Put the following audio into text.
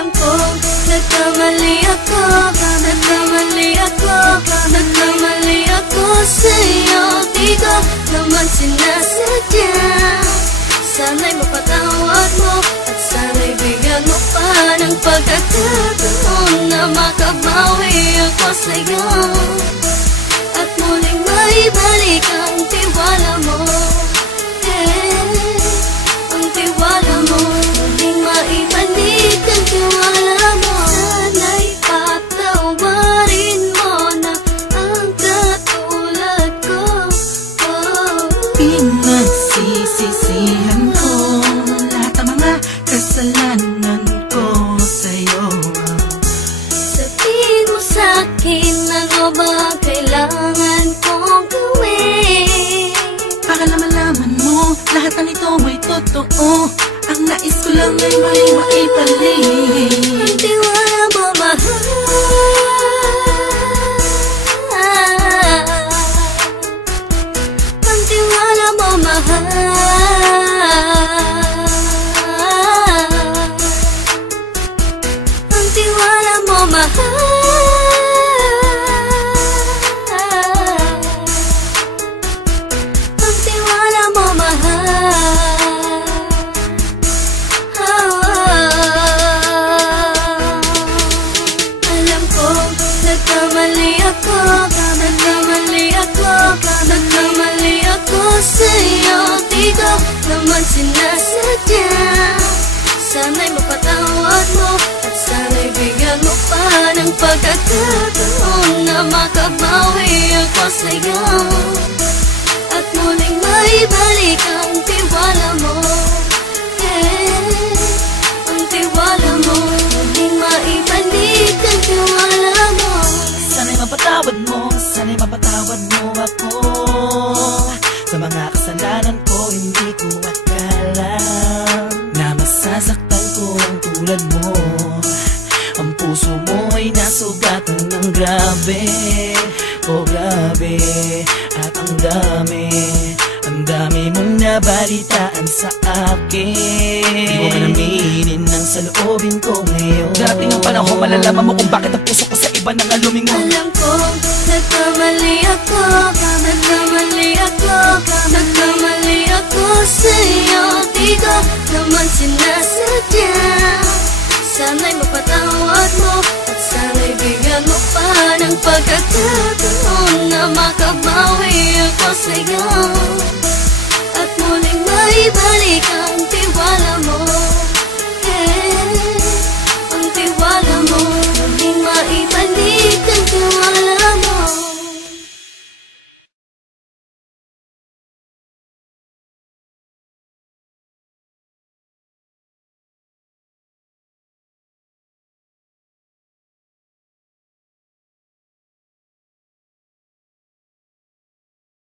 Alam kong nagkamali ako, nagkamali ako, nagkamali ako sa'yo. Di ko naman sinasadya. Sana'y mapatawad mo at sana'y bigyan mo pa ng pagkakataon na makabawi ako sa'yo at muling maibalik ang tiwala mo. Ang tiwala mo, muling maibalik ang tiwala mo. Sana'y patawarin mo na ang katulad ko. Pinagsisisihan ko lahat ng mga kasalanan ko sa'yo. Sabihin mo sa'kin ano ba kailangan kong gawin Para malaman mo lahat ng ito ay totoo. Ang nais ko lang ay maibalik ang tiwala mo, mahal. Ang tiwala mo, mahal. Ang tiwala mo, mahal. Ang tiwala mo, mahal. Alam kong nagkamali ako, nagkamali ako, nagkamali ako sa'yo. Di ko naman sinasadya. Sana'y mapatawad mo at sana'y bigyan mo pa ng pagkakataon na makabawi ako sa'yo at muling maibalik ang tiwala mo. Ang tiwala mo, muling maibalik ang tiwala mo. Sana'y mapatawad mo, sana'y mapatawad mo ako sa mga kasalanan ko. Hindi ko akala na masasaktan ko ang tulad mo. Ang puso mo ay nasugatan ng grabe, oh grabe. At ang dami mong nabalitaan sa akin. Di ko man aminin ang saloobin ko ngayon. Darating ang panahon, malalaman mo kung bakit ang puso ko sa iba nang lumingon. Alam kong nagkamali ako, nagkamali ako, nagkamali ako sa'yo. Di ko naman sinasadya. Sana'y mapatawad mo at sana'y bigyan mo pa ng pagkakataon na makabawi ako sa'yo at muling maibalik